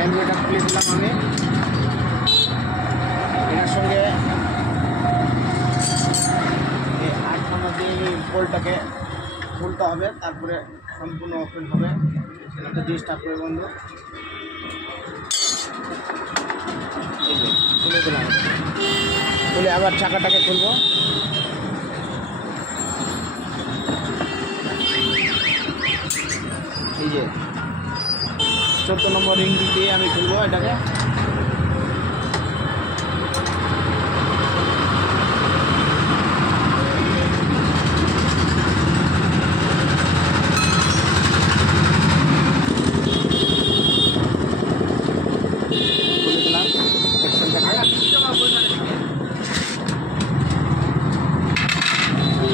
ক্যামেরাটা খুলে দিলাম আমি। এটার সঙ্গে এই 8 নম্বর দিয়ে বোল্টটাকে খুলতে হবে, তারপরে সম্পূর্ণ ওপেন হবে। সেটা ডিস্টার্ব করে বন্ধু। খুলে দিলাম, খুলে আবার চাকাটাকে খুলবো। এই যে 14 নম্বর রিং দিয়ে আমি খুলবো এটাকে।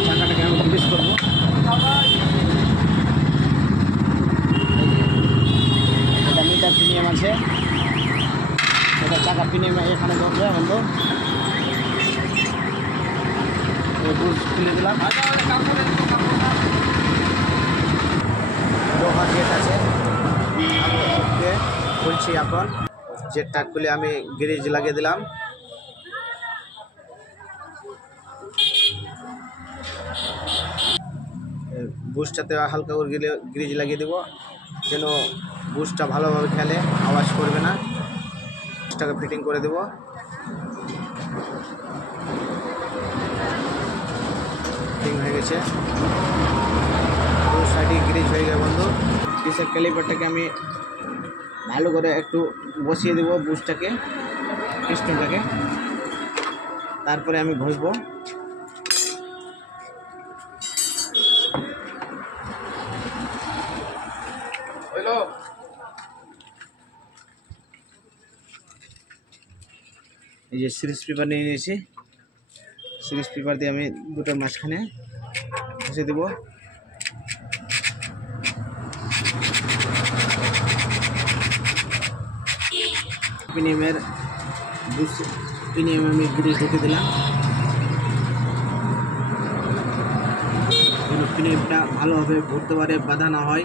চাকাটাকে আমি গ্রিস করবো। এটা মিটার প্রিমিয়াম আছে, এটা চাকা প্রিমিয়াম এখানে ধরবে বন্ধু। বুশ খুলে দিলাম। লোহার গেট আছে, আমি ওকে খুলছি এখন। জেটটা খুলে আমি গ্রিজ লাগিয়ে দিলাম। বুশটাতে হালকা করে গ্রিজ লাগিয়ে দেবো, যেন বুশটা ভালোভাবে খেলে, আওয়াজ করবে না। বুশটাকে ফিটিং করে দেবো। ফিটিং হয়ে গেছে, দু সাইডে গ্রিজ হয়ে গেছে বন্ধু। ডিসের ক্যালিপারটাকে আমি ভালো করে একটু বসিয়ে দেবো বুশটাকে, পিস্টনটাকে, তারপরে আমি ঘষবো। এই যে সিরিজ পেপার নিয়ে নিয়েছি, সিরিজ পেপার দিয়ে আমি দুটোর মাঝখানে ঘষে দেব। প্রিমিয়ামের প্রিমিয়াম আমি গ্রিজ ঢুকে দিলাম। প্রিমিয়ামটা ভালোভাবে ঘুরতে পারে, বাধা না হয়,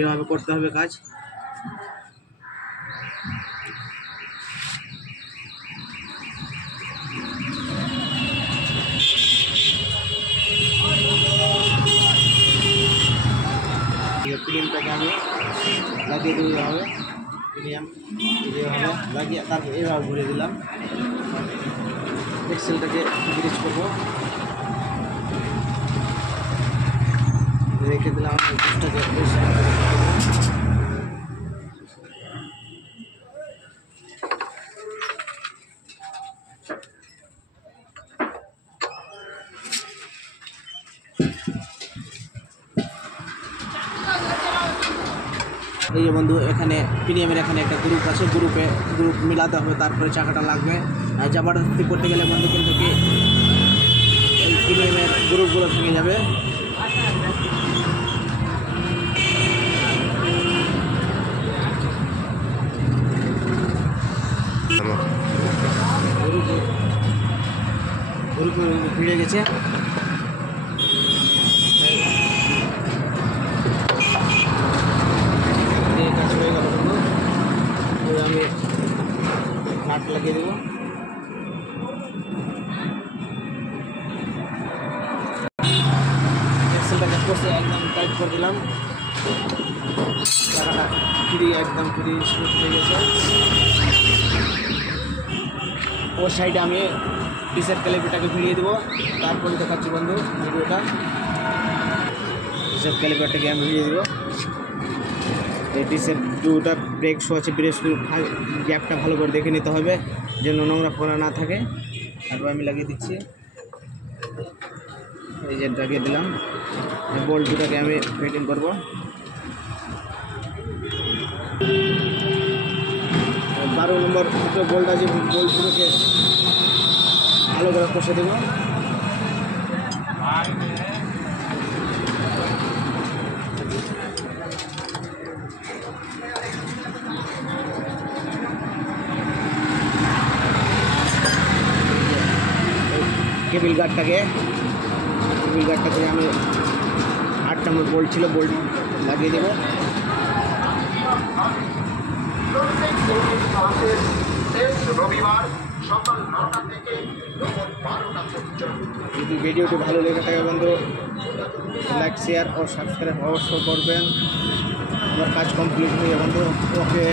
এভাবে করতে হবে কাজ। প্রিমিয়ামটাকে আমি লাগিয়ে দিতে হবে, প্রিমিয়াম এইভাবে লাগিয়ে তারপর এইভাবে ঘুরে দিলাম। এক্সেলটাকে গ্রিজ করবো, রেখে দিলাম। এই যে বন্ধু, এখানে প্রিমিয়ামের এখানে একটা গ্রুপ আছে, গ্রুপ মিলাতে হবে, তারপরে চাকাটা লাগবে। আর জবরদস্তি করতে গেলে বন্ধু কিন্তু কি এই প্রিমিয়ামের গ্রুপগুলো ভেঙে যাবে। গ্রুপ ভিড়ে গেছে। আমি নাট লাগিয়ে দেবো। এক্সেলটাকে কষে একদম টাইট করে দিলাম। চাকাটা ফ্রি, একদম ফ্রি স্মুথ হয়ে গেছে। ওর সাইডে আমি ডিসের ক্যালিপারটাকে ভিড়িয়ে দেবো, তারপরে দেখাচ্ছি বন্ধু ভিডিওটা। ডিসের ক্যালিপারটাকে আমি ভিড়িয়ে দেবো। এই ডিসের দুটা ব্রেক শো আছে, ব্রেক শো গ্যাপটা ভালো করে দেখে নিতে হবে যেন নোংরা ফোড়া না থাকে। তারপর আমি লাগিয়ে দিচ্ছি, এই যে লাগিয়ে দিলাম। বোল্ট দুটাকে আমি ফিটিং করবো। 12 নম্বর দুটো বোল্ট আছে, বোল্ট দুটোকে ভালো করে কষে দেবো। কেবিল গার্ডটাকে আমি 8 নম্বর বোল্ট ছিল, বোল্ট লাগিয়ে দেবো। প্রত্যেক ইউনিট মাসের শেষ রবিবার সকাল 9টা থেকে দুপুর 12টা পর্যন্ত। যদি ভিডিওটি ভালো লেগে থাকে বন্ধু, লাইক শেয়ার ও সাবস্ক্রাইব অবশ্যই করবেন। আমার কাজ কমপ্লিট হয়ে বন্ধু। ওকে।